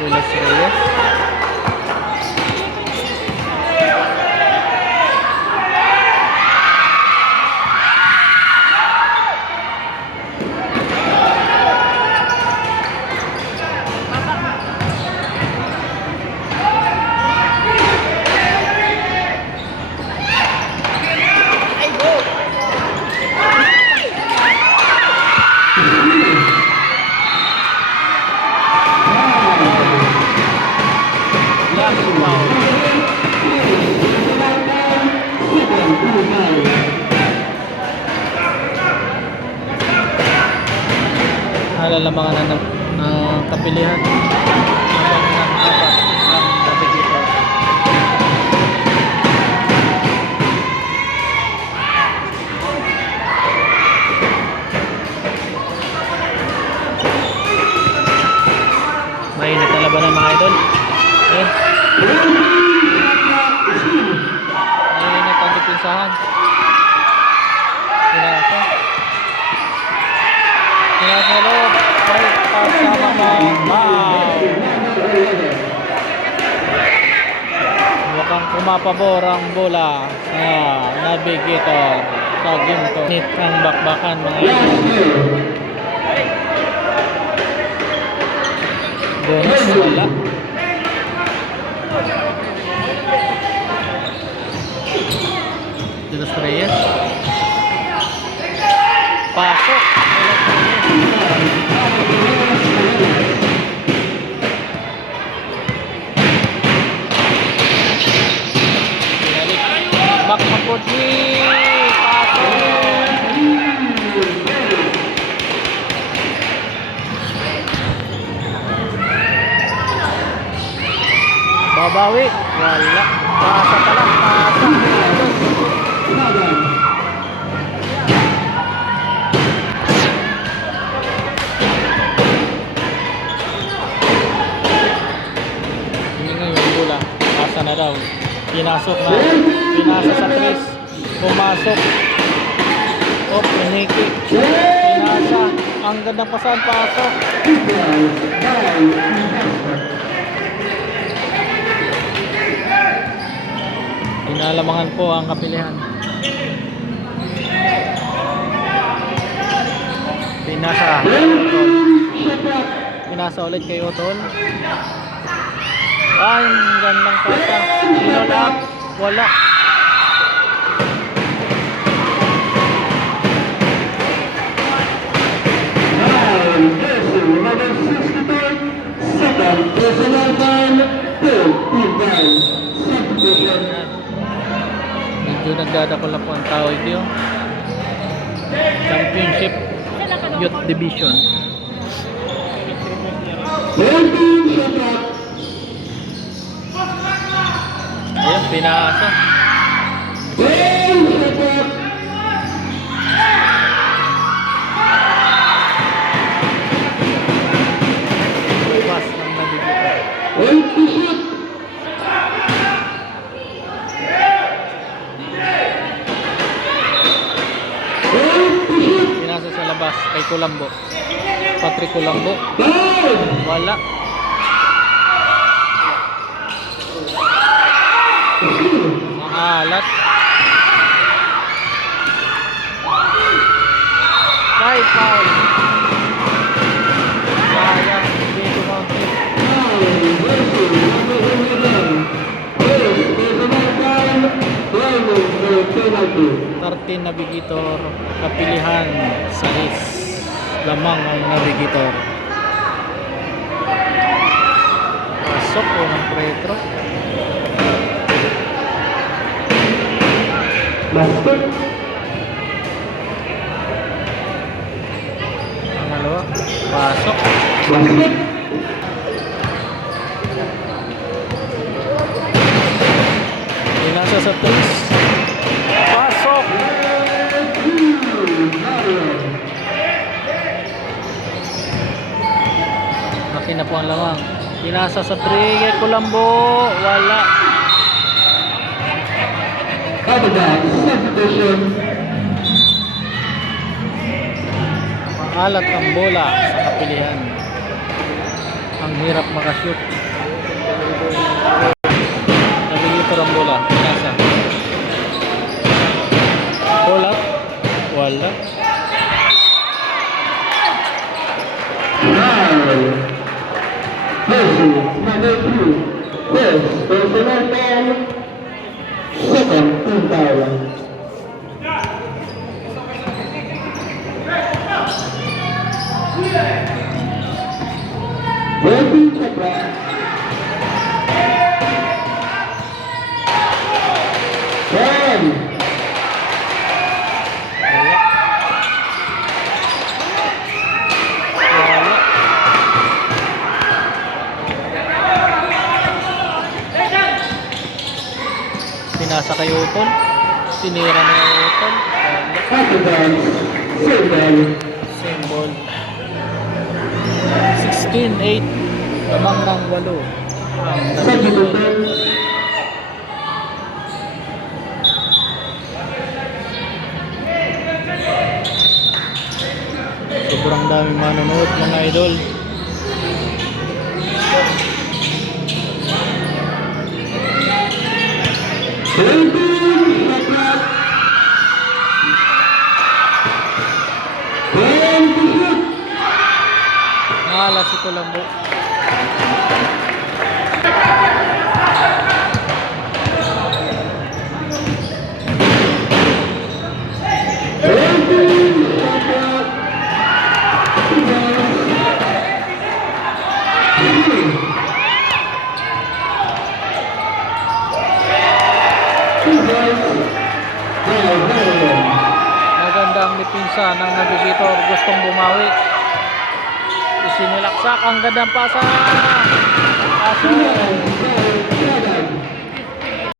Bulas Reyes. Halalamangan na ng kapilihan habang ng apat ang navigator. Mainit na labanan mga idol. Ayan. Mainit ang dipinsahan. Pinasa loob. Balik kasama mga mukhang kumapabor ang bola sa navigator sa ginto. Nit ang bakbakan mga idol. Bonus wala. Bulas Reyes. Pasok. Bakmakot ni pasok. Babawi. Wala. Pasa pala. Pasa. Pasa na daw. Pinasok na. Pinasa sa tres. Pumasok. Oh, piniki. Pinasa. Ang gandang pasan. Pasok. Pinalamangan po ang kapilihan. Pinasa. Pinasa ulit kay Otol. Ay, gandang pasa. Pinulap. Wala. Medyo nagdadakol na po ang tao ito. Championship Youth Division. Ayun, pinasa. Pas ng navigator. Pinasa sa labas kay Kulambo. Patrick Kulambo. Wala. Maalat. Right foul. Sayang. Hindi tumounted. 13 navigator. Kapilihan. Salis. Lamang ang navigator. Pasok o ng pretro. Basket. Pangalawa. Pasok. Basket. Pinasa sa tres. Pasok. Laki na po ang lamang. Pinasa sa trigger. Kulambo. Wala. Subdivision. Alat ang bola sa kapilihan. Ang hirap makashoot. Nalilito ang bola. Pinasa. Pull up. Wala. Number 2, first personal foul, second team foul. Ready to play. 10. Pinasa kay Utol. Tinira na yung Utol. Same ball. 16-8. Lamang ng 8. Ang nalilito. Sobrang dami manonood mga idol. Ngalas ito lang po. Magandang depensa ng navigator, gustong bumawi. Isinilaksak ang gandang pasa. Kaso